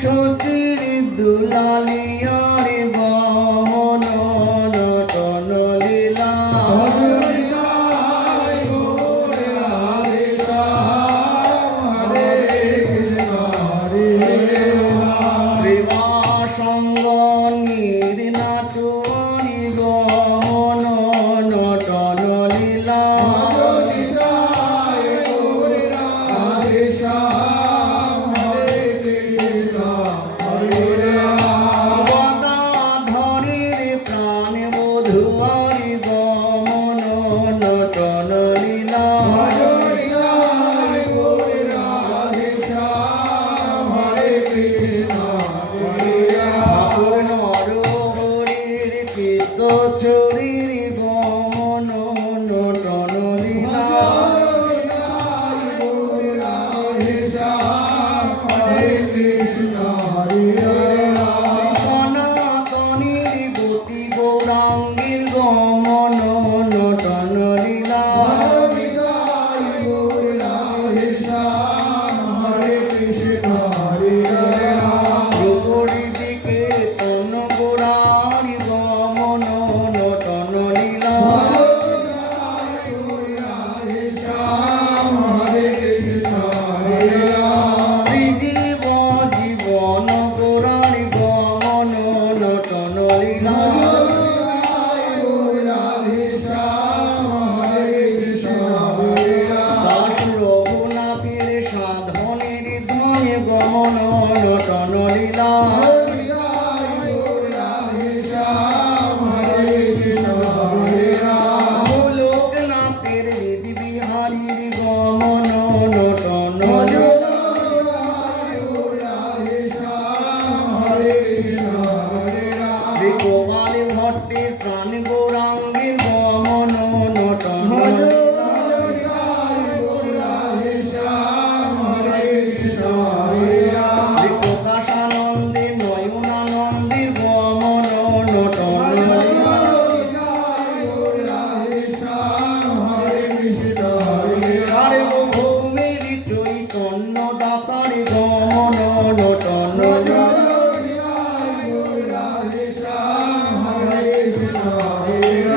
সচির দুলালিয়ার গমন নটন লীলা সঙ্গ নির্নাটুয়ারি গমন নটন লীলা গদাধরের প্রাণ বধুয়ারি গমন নটন লীলা নরহরির চিত্ত চরির গমন নটন লীলা সনাতনীর গতি গৌরাঙ্গীর গমন নটন লীলা দিকে তন গোড়ারি গমন নটন লীলা জীব জীবন গোড়ারি গমন নটন লীলা দাস রঘুনাথের সাধনের ধনে গমন নটন লীলা লোকনাথের হৃদি বিহারীর গমন নটন শ্রী গোপাল ভট্টের প্রাণ গৌরাঙ্গের গমন নটন শ্রী প্রকাশানন্দের নয়নানন্দের গমন নটন সার্বভৌমের চৈতন্য দাতার গমন নটন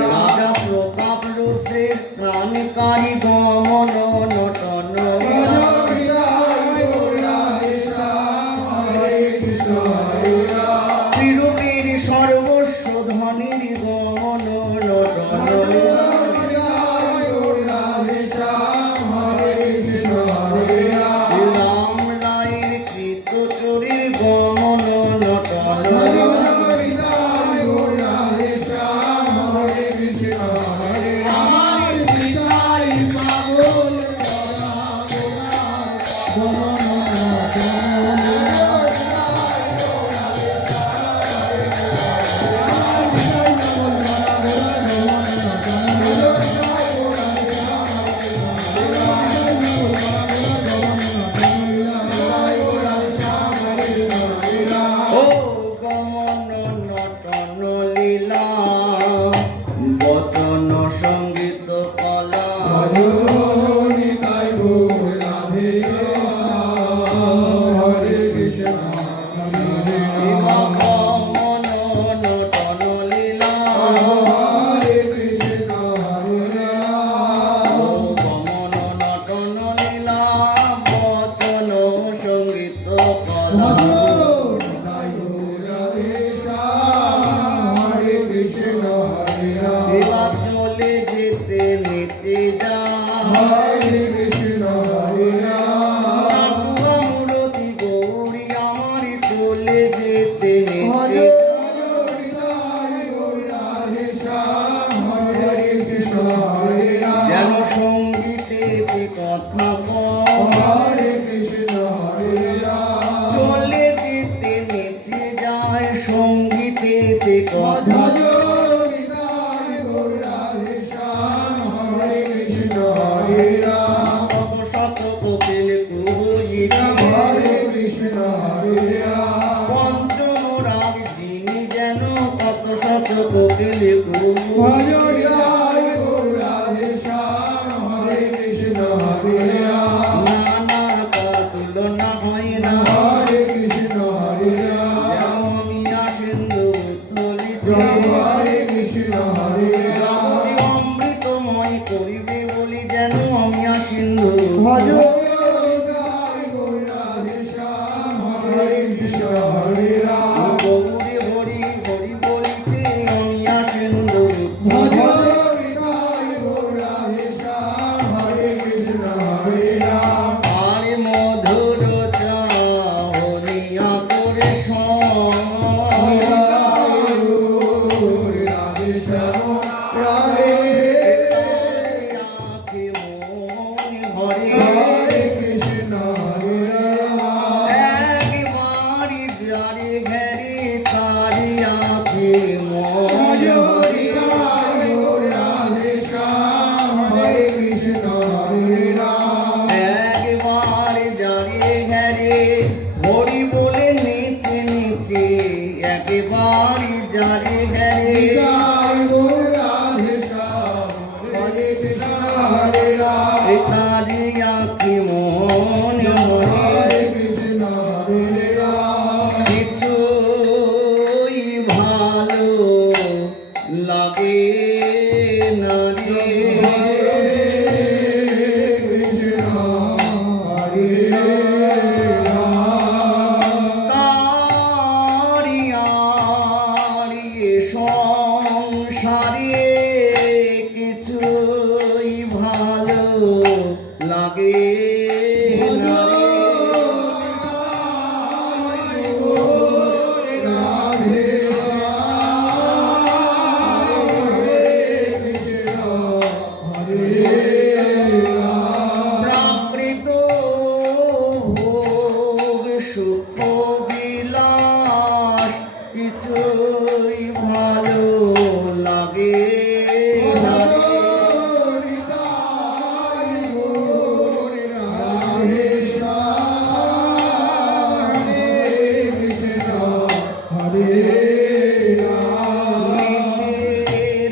রাজা প্রতাপ রুদ্রের প্রাণকারী গমন নটন বিরূপের সর্বস্ব ধনের গমন নটন রাম রায়ের কৃত চরির গমন নটন ও গমন নটন লীলা বচন সঙ্গীত কলা গমন নটন লীলা গমন নটন লীলা বচন সঙ্গীত কলা এবার চলে যেতে নেচে যা মূরতি গৌরী আমার চলে যেতে নেচে যেন সঙ্গীতে কথা চলে যেতে নেচে যায় সঙ্গীতে কথা কত শত কোকিল কুহুইছে পঞ্চম রাগ যিনি যেন কত শত কোকিল কুহুইছে নানা তুলনা হয় না। একেবারে জারি হ্যারে তারি আঁকি মনে মনে কিছুই ভালো লাগে না রে সংসারে কিছুই ভালো লাগে না প্রাকৃত ভোগ সুখ বিলাস কিছুই ভালো লাগে না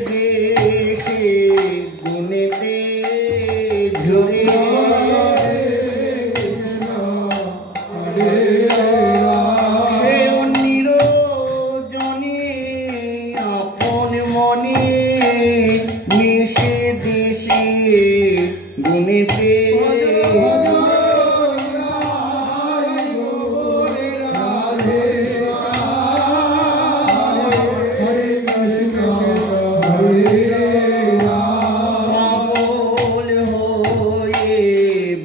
দেশে গুণেতে ঝরে সে নিরজনে আপন মনে মিশে দেশে গুণেতে পাগল হয়ে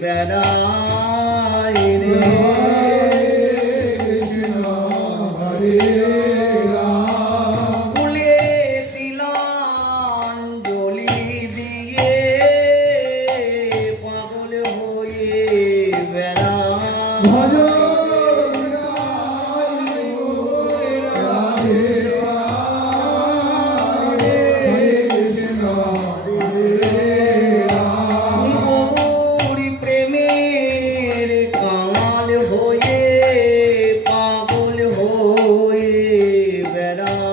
বেড়ায় রে ফুলে তিলাঞ্জলি দিয়ে পাগল হয়ে বেড়ায় গৌরী প্রেমের কাঙাল হয়ে পাগল হয়ে বেড়ায়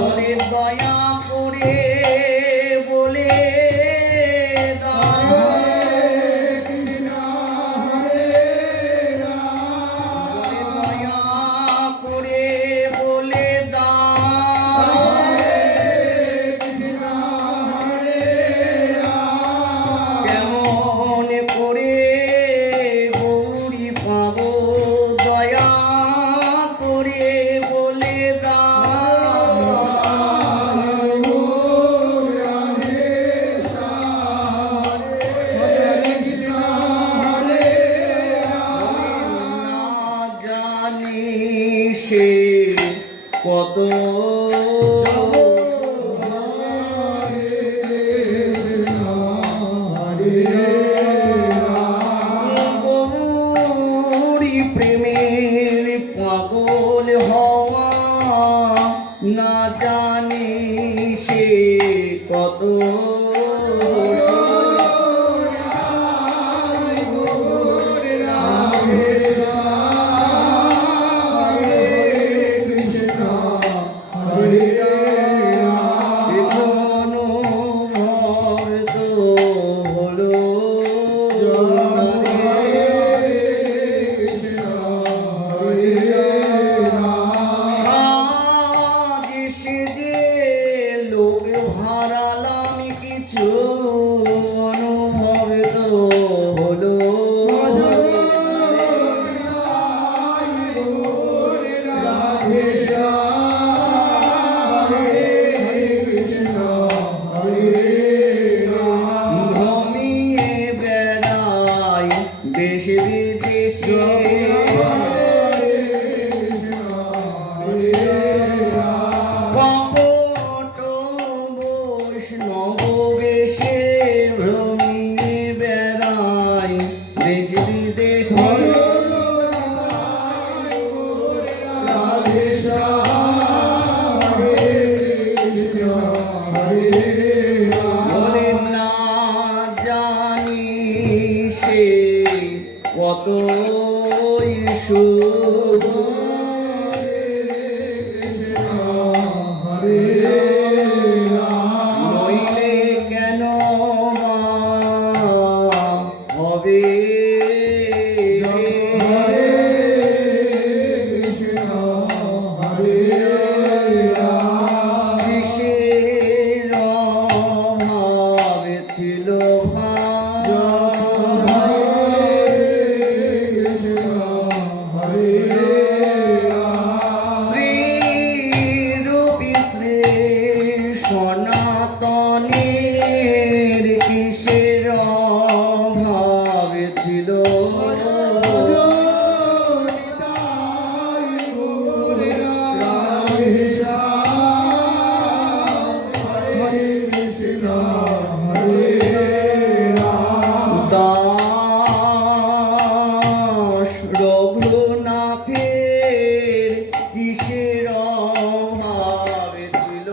বলে দয়া করে বলে দয়া করে বলে কেমন করে গৌরী পাবো দয়া করে বলে জানি সে কত গৌরী প্রেমের পাগল হওয়া না জানি সে কত এখনো ভর্ত হলো সাজে সেজে লোক হারালাম কিছু অনুভব তো হলো ঘুমিয়ে বেড়াই দেশ বিদেশে কপট বৈষ্ণব বেশে ভ্রমিয়ে বেড়াই দেশ বিদেশে Hare সনাতনের কিসের অভাব ছিল দাস রঘুনাথের কিসের অভাব ছিল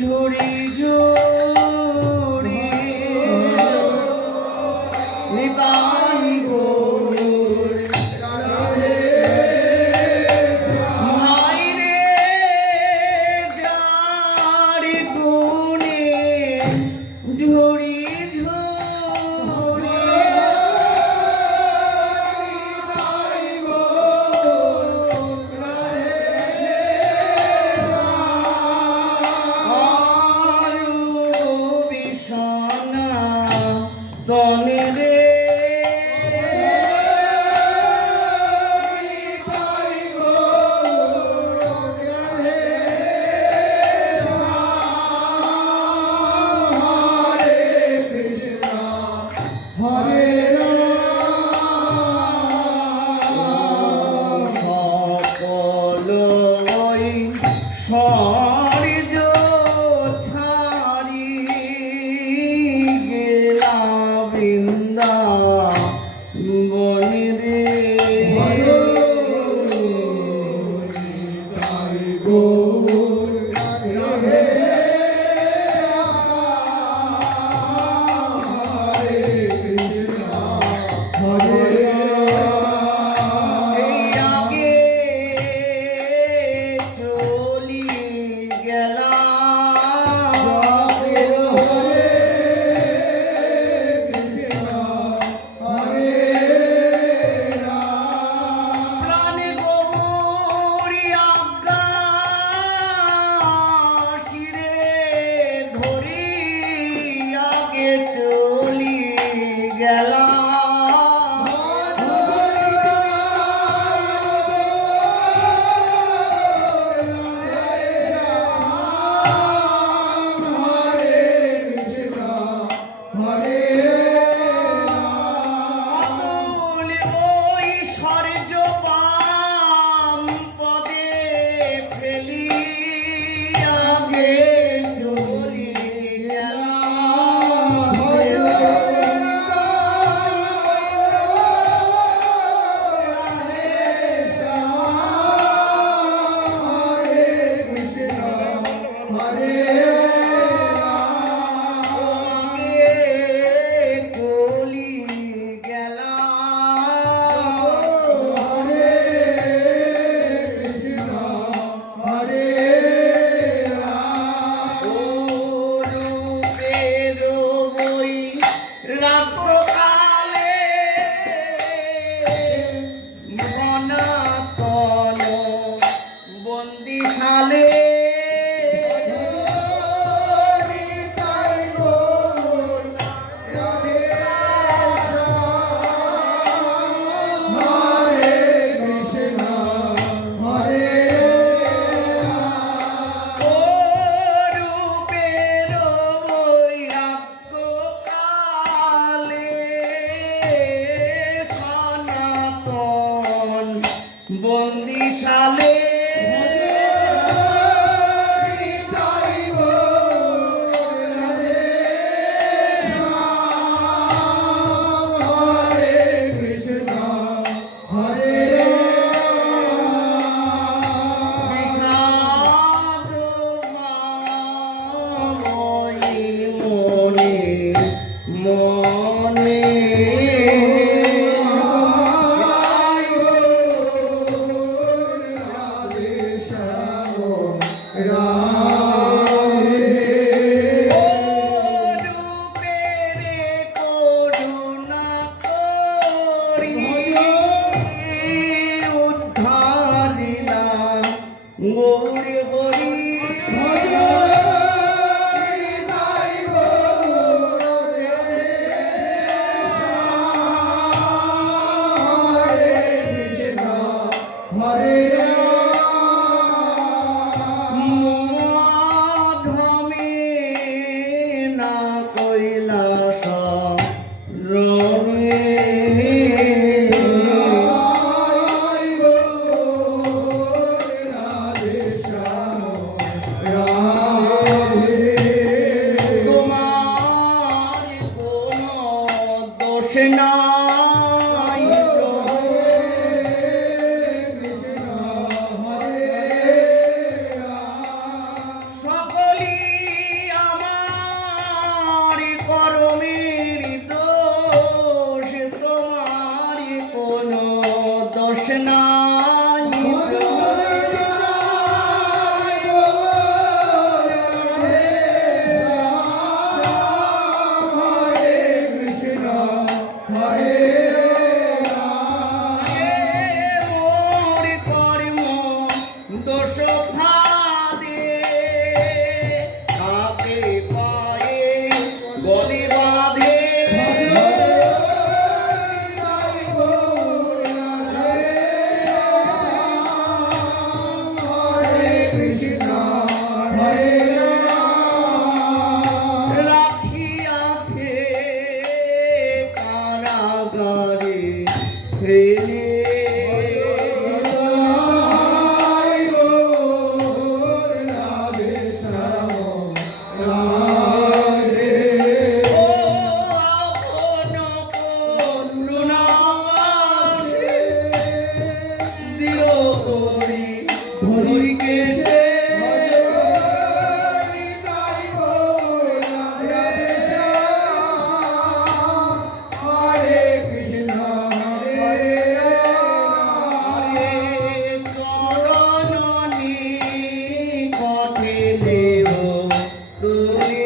ঝুড়ি ঝুড়ি নিতাই গৌর ভাই রে যার গুণে ঝুড়ি ঝুড়ি তনে রে সকল সরিজ ছাড়ি গেলা বৃন্দা বনে রে বন্দিশালে মনে করি উদ্ধার লীলা গৌরী হরি মধমে না কৈলাস রণে তোমার কোনো দোষ নাই সকলি আমার কর্মের দোষ তোমার কোনো দোষ নাই মোর কর্ম দোষ ফাঁদে হাতে পায়ে গলে বাঁধে রাখিয়াছে কারাগারে ফেলে ও আপন করুণাবাসে দিও করি হরিকে সে চরণনি পথে দেব তুমি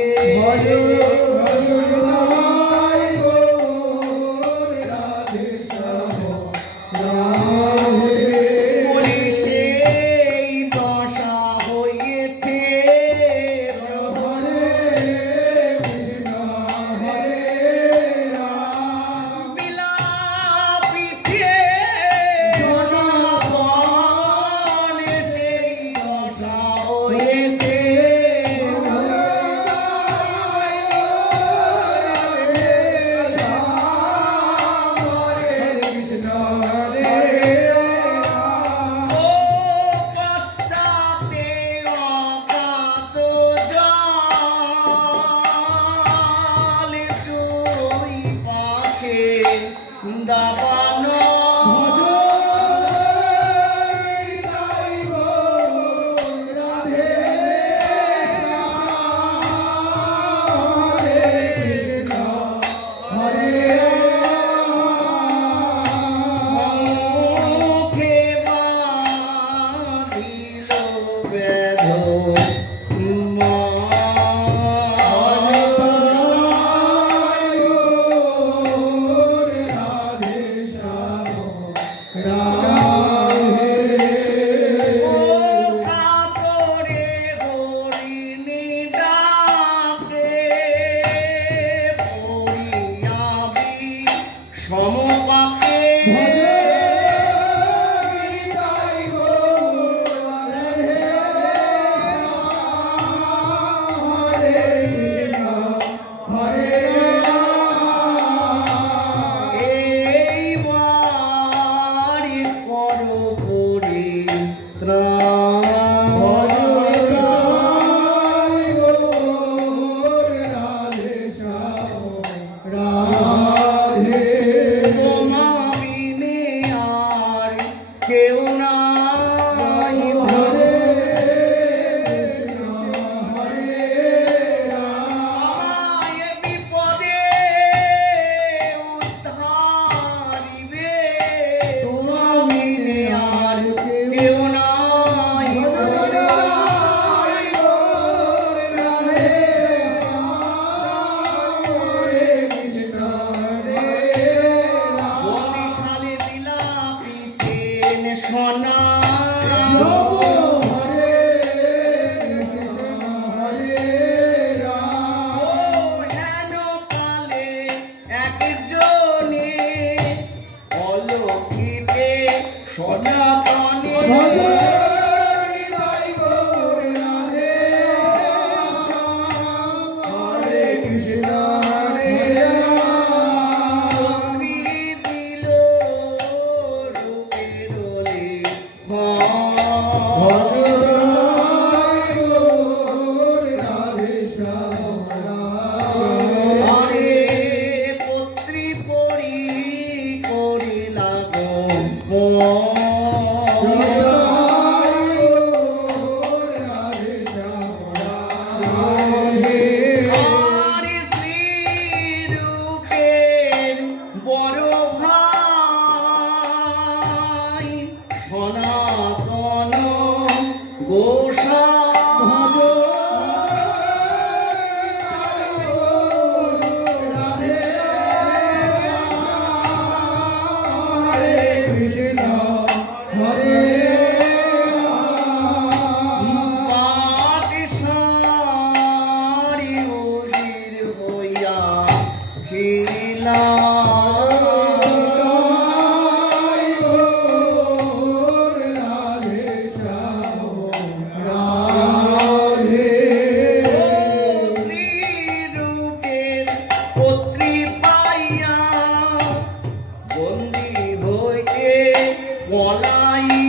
বলি সেই দশা হয়েছে বিলাপিছে জনগণ সেই দশা হয়েছে ও পশ্চাতে অগাধ জল দুই পাশে দাবানো মুখে বাঁধিল বেধ ও কাতরে হরিণী ডাকে পড়িয়াবি সমপাকে এই বাড়ি করো তোমা বিনে সনাতনে হরে কৃষ্ণ হরে দিল রূপে রোলে হরে পত্রী পরি করিলা গো হরে শ্রী রূপের বড় ভাই সনাতন গোসাই পাটশাড়ি উজির হইয়া রূপের পত্রী পাইয়া বন্দী হইতে পলাই